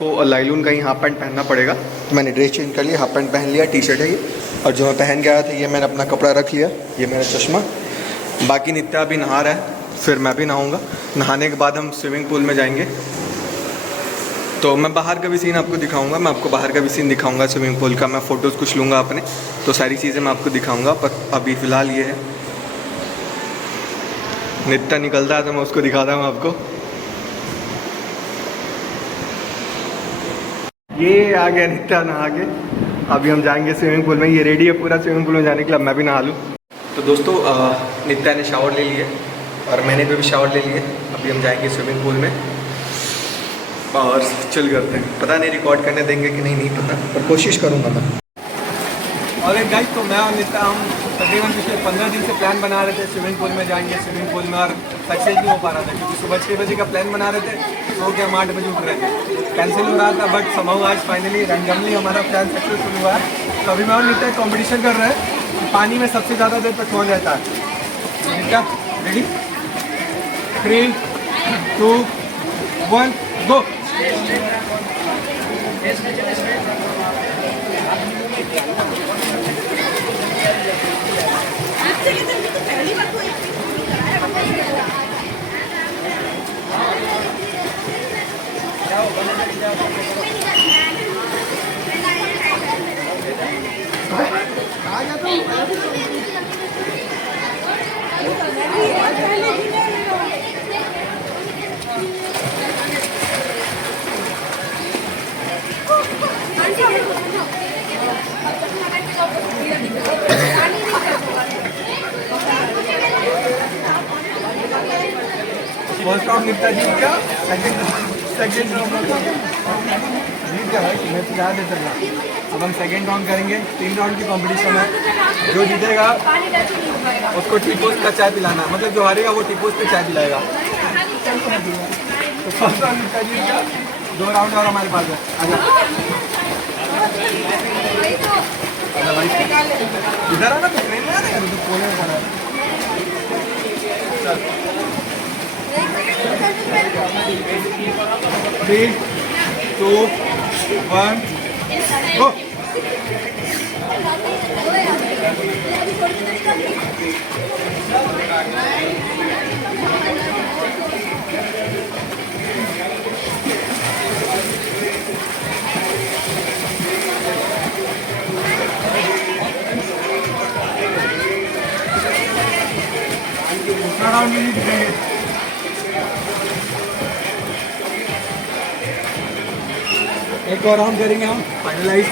तो लाइलून का ही half pant पहनना पड़ेगा, तो मैंने ड्रेस चेंज कर लिया, हाफ पैंट पहन लिया, टी शर्ट है ये, और जो मैं पहन के आया था ये मैंने अपना कपड़ा रख लिया, ये मेरा चश्मा। बाकी नित्या अभी नहा रहा है, फिर मैं भी नहाऊंगा। नहाने के बाद हम स्विमिंग पूल में जाएंगे, तो मैं बाहर का भी सीन आपको दिखाऊंगा, मैं आपको बाहर का भी सीन दिखाऊंगा स्विमिंग पूल का। मैं फ़ोटोज़ कुछ लूँगा अपने, तो सारी चीज़ें मैं आपको दिखाऊँगा। पर अभी फ़िलहाल ये है, नित्या निकलता है तो मैं उसको दिखाता हूँ आपको। ये आ गया नित्या नहा के, अभी हम जाएंगे स्विमिंग पूल में। ये रेडी है पूरा स्विमिंग पूल में जाने के लिए, अब मैं भी नहा लूँ। तो दोस्तों नित्या ने शावर ले लिया और मैंने भी शावर ले लिया। अभी हम जाएंगे स्विमिंग पूल में और चिल करते हैं। पता नहीं रिकॉर्ड करने देंगे कि नहीं पता, पर कोशिश करूँगा मैं। और एक गाइस, तो मैं और नित्या हम तकरीबन पिछले 15 दिन से प्लान बना रहे थे स्विमिंग पूल में जाएंगे स्विमिंग पूल में, और सक्सेस नहीं हो पा रहा था क्योंकि सुबह 6 बजे का प्लान बना रहे थे, सो के हम 8 बजे उठ रहे थे, कैंसिल हो रहा था। बट समहाउ आज फाइनली रैंडमली हमारा प्लान सक्सेसफुल हुआ है। तो अभी मैं और नित्या कॉम्पिटिशन कर रहे हैं कि पानी में सबसे ज़्यादा देर तक कौन रहता है। नित्या रेडी, 3, 2, 1 गो। फर्स्ट राउंड निपटा जीत गया, सेकंड राउंड जीत गया भाई, मैं तो ज़्यादा देर चल रहा। अब हम सेकंड राउंड करेंगे, 3 राउंड की कंपटीशन है। जो जीतेगा उसको टी पोस्ट का चाय पिलाना, मतलब जो हारेगा वो टी पोस्ट पे चाय पिलाएगा। तो फर्स्ट राउंड निपटा जीत गया, 2 राउंड और हमारे पास है। आजा भाई, इधर आना, तो ट्रेन में आना, तो कोने में आना। 3, 2, 1 गो। दूसरा राउंड भी नहीं दिखेंगे। एक और राउंड करेंगे हम, फाइनलाइज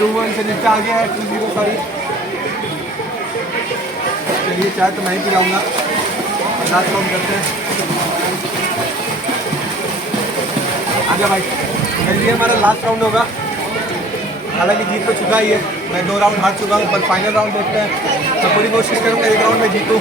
2-1 से निपटा आ गया है, 2-0 सॉरी। चलिए चाय तो मैं ही पिलाऊंगा, लास्ट राउंड करते हैं। आजा भाई, जल्दी हमारा लास्ट राउंड होगा। हालांकि जीत तो चुका ही है, मैं 2 राउंड हार चुका हूँ, पर फाइनल राउंड देखते हैं। मैं पूरी कोशिश करूँगा 1 राउंड में जीतूँ।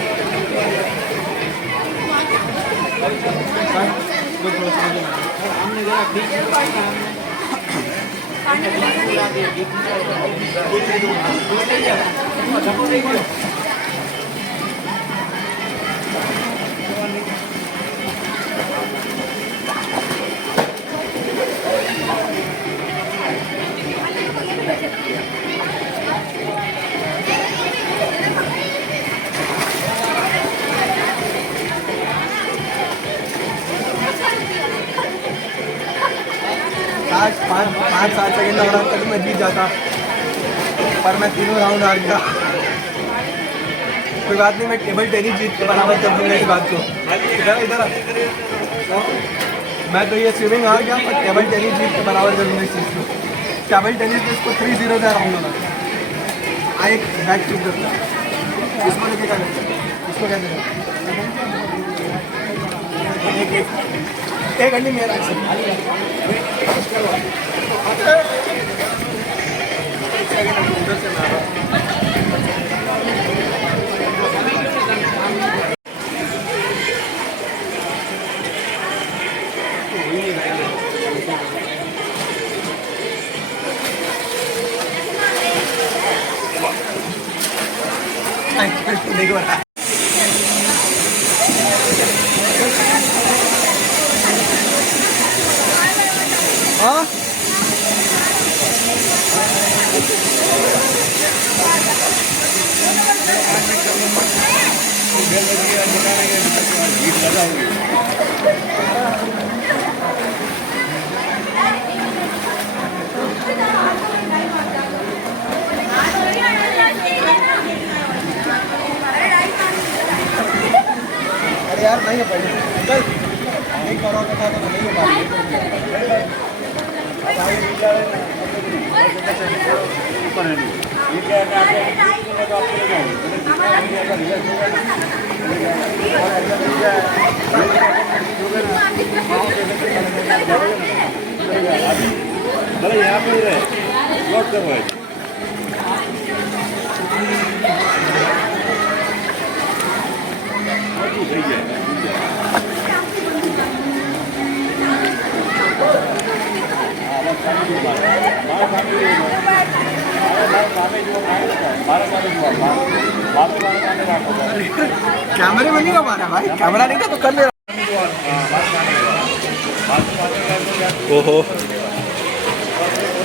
आज 5-7 सेकेंड लग रहा तक मैं जीत जाता, पर मैं 3 राउंड हार गया। कोई बात नहीं, मैं टेबल टेनिस जीत के बराबर कर दूंगा इस बात को। इधर मैं तो ये स्विमिंग हार गया, पर टेबल टेनिस जीत के बराबर कर दूंगा इस चीज़ को। टेबल टेनिस में इसको 3-0 से राउंड होगा। आए बैक चुप करता, इसको लेके क्या करता, इसको क्या देगा, एक घंटे मेरा देखो रहा हाँ अरे यार नहीं हो पाएगी अंकल, एक परोठा था तो नहीं हो पाएगी। यहाँ पे रहे लौट कर भाई कैमरे में नहीं हो पा रहा भाई, कैमरा नहीं था तो कर ले। ओहो,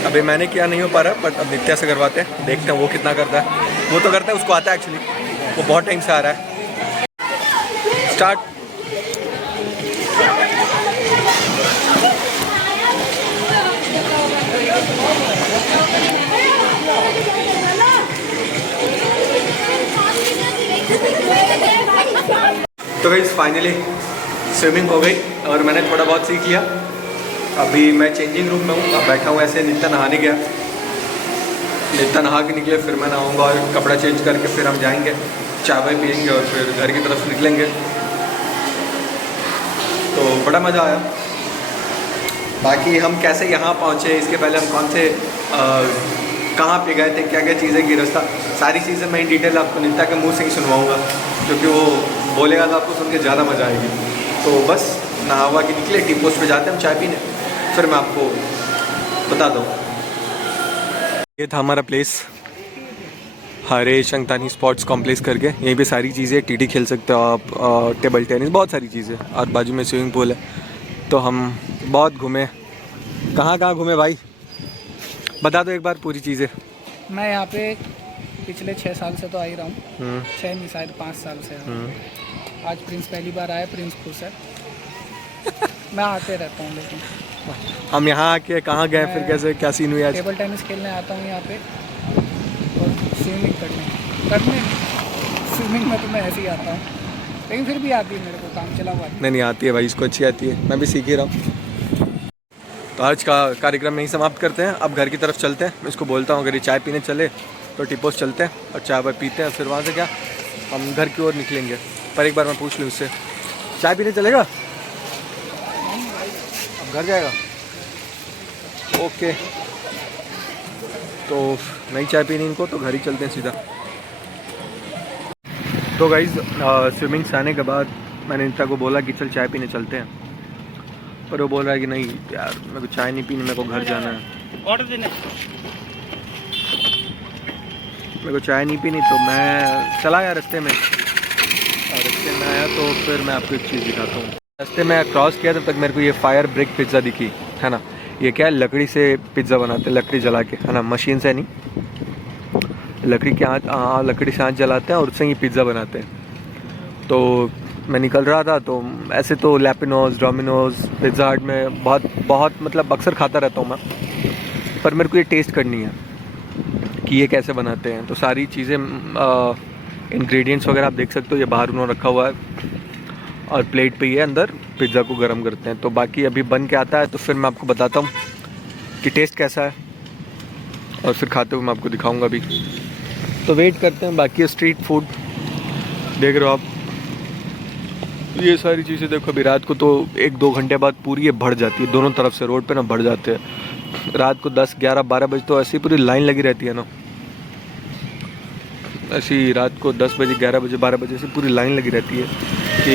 अभी मैंने किया नहीं हो पा रहा, बट अब नित्या से करवाते हैं, देखते हैं वो कितना करता है। वो तो करता है, उसको आता है एक्चुअली, वो बहुत टाइम से आ रहा है। स्टार्ट। तो गाइस फाइनली स्विमिंग हो गई और मैंने थोड़ा बहुत सीख लिया। अभी मैं चेंजिंग रूम में हूँ, अब बैठा हूँ ऐसे। नित्या नहाने गया, नित्या नहा के निकले, फिर मैं नहाऊंगा और कपड़ा चेंज करके फिर हम जाएंगे, चाय वाय पियेंगे और फिर घर की तरफ निकलेंगे। तो बड़ा मज़ा आया। बाकी हम कैसे यहाँ पहुँचे, इसके पहले हम कौन से कहाँ पे गए थे, क्या क्या चीज़ें की रास्ता, सारी चीज़ें मैं इन डिटेल आपको नित्या के मुँह से ही सुनवाऊँगा, क्योंकि वो बोलेगा तो आपको सुन के ज़्यादा मज़ा आएगी। तो बस नहा हुआ के निकले, टी पोस्ट पे जाते हैं हम चाय पीने, फिर मैं आपको बता दूँ। ये था हमारा प्लेस, हरेश अंगतानी स्पोर्ट्स कॉम्प्लेक्स करके। यहीं पे सारी चीज़ें, टीटी खेल सकते हो आप, टेबल टेनिस, बहुत सारी चीज़ें, और बाजू में स्विमिंग पूल है। तो हम बहुत घूमे। कहाँ कहाँ घूमे भाई, बता दो एक बार पूरी चीज़ें। मैं यहाँ पे पिछले 6 साल से तो आ ही रहा हूँ, 6 नहीं शायद 5 साल से। आज प्रिंस पहली बार आया, प्रिंस खुश है। मैं आते रहता हूँ, लेकिन हम यहाँ आके कहाँ गए, फिर कैसे क्या सीन हुई आज? टेबल टेनिस खेलने आता हूँ यहाँ पे, और स्विमिंग करने स्विमिंग में तो मैं ऐसे ही आता हूँ, लेकिन फिर भी आती है मेरे को, काम चला हुआ। नहीं आती है भाई, इसको अच्छी आती है, मैं भी सीख ही रहा हूँ। तो आज का कार्यक्रम यहीं समाप्त करते हैं, अब घर की तरफ चलते हैं। मैं इसको बोलता हूँ अगर ये चाय पीने चले तो टीपोस चलते हैं और चाय वाय पीते हैं, फिर वहाँ से क्या हम घर की ओर निकलेंगे। पर एक बार मैं पूछ लूँ उससे, चाय पीने चलेगा? अब घर जाएगा? ओके, तो नहीं चाय पीनी इनको, तो घर ही चलते हैं सीधा। तो गाइज़ स्विमिंग से आने के बाद मैंने नित्या को बोला कि चल चाय पीने चलते हैं, पर वो बोल रहा है कि नहीं यार मेरे को चाय नहीं पीनी, मेरे को घर जाना है, ऑर्डर देने मेरे को चाय नहीं पीनी। तो मैं चला आया रास्ते में, और रास्ते में आया तो फिर मैं आपको एक चीज़ दिखाता हूँ। रास्ते में क्रॉस किया तब तक मेरे को ये फायर ब्रिक पिज़्ज़ा दिखी, है ना। ये क्या है, लकड़ी से पिज़्ज़ा बनाते हैं, लकड़ी जला के, है ना, मशीन से नहीं, लकड़ी के हाथ, लकड़ी से हाथ जलाते हैं और उससे ही पिज़्ज़ा बनाते हैं। तो मैं निकल रहा था, तो ऐसे तो लैपिनोज, डोमिनोज, पिज़्ज़ा हट में बहुत मतलब अक्सर खाता रहता हूँ मैं, पर मेरे को ये टेस्ट करनी है कि ये कैसे बनाते हैं। तो सारी चीज़ें, इंग्रेडिएंट्स वगैरह आप देख सकते हो, ये बाहर उन्होंने रखा हुआ है और प्लेट पे ये अंदर पिज़्ज़ा को गर्म करते हैं। तो बाकी अभी बन के आता है तो फिर मैं आपको बताता हूँ कि टेस्ट कैसा है, और फिर खाते हुए मैं आपको दिखाऊँगा अभी। तो वेट करते हैं। बाकी स्ट्रीट फूड देख रहे हो आप, ये सारी चीज़ें देखो। अभी रात को तो 1-2 घंटे बाद पूरी ये भर जाती है, दोनों तरफ से रोड पे ना भर जाते हैं। रात को 10, 11, 12 बजे तो ऐसी पूरी लाइन लगी रहती है ना, ऐसी रात को 10 बजे, 11 बजे, 12 बजे से पूरी लाइन लगी रहती है कि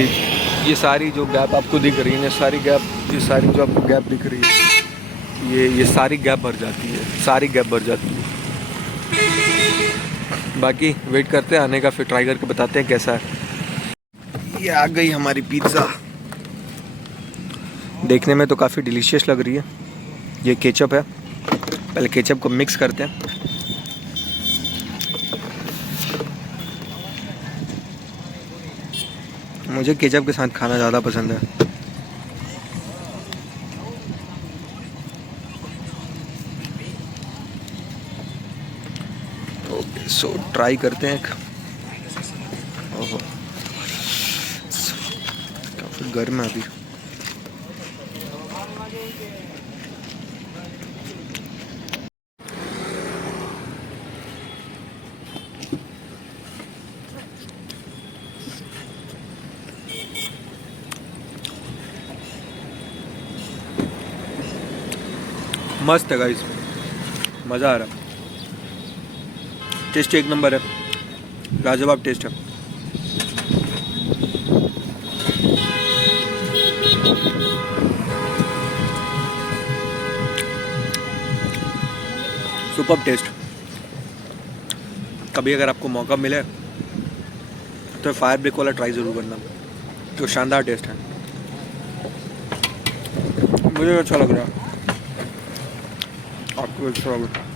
ये सारी जो गैप आपको दिख रही है, ये सारी जो आपको गैप दिख रही है, ये सारी गैप भर जाती है, सारी गैप भर जाती है। बाकी वेट करते हैं आने का, फिर ट्राई करके बताते हैं कैसा है। ये आ गई हमारी पिज़्ज़ा, देखने में तो काफ़ी डिलीशियस लग रही है। ये केचप है, पहले केचप को मिक्स करते हैं। मुझे केचप के साथ खाना ज़्यादा पसंद है। ओके सो ट्राई करते हैं एक। ओहो काफ़ी गर्म है अभी। मस्त है गाइस, मज़ा आ रहा है। टेस्ट एक नंबर है, लाजवाब टेस्ट है। Super taste. कभी अगर आपको मौका मिले तो फायर ब्रेक वाला ट्राई ज़रूर करना, तो शानदार टेस्ट है, मुझे अच्छा लग रहा है। आपको अच्छा लग रहा है।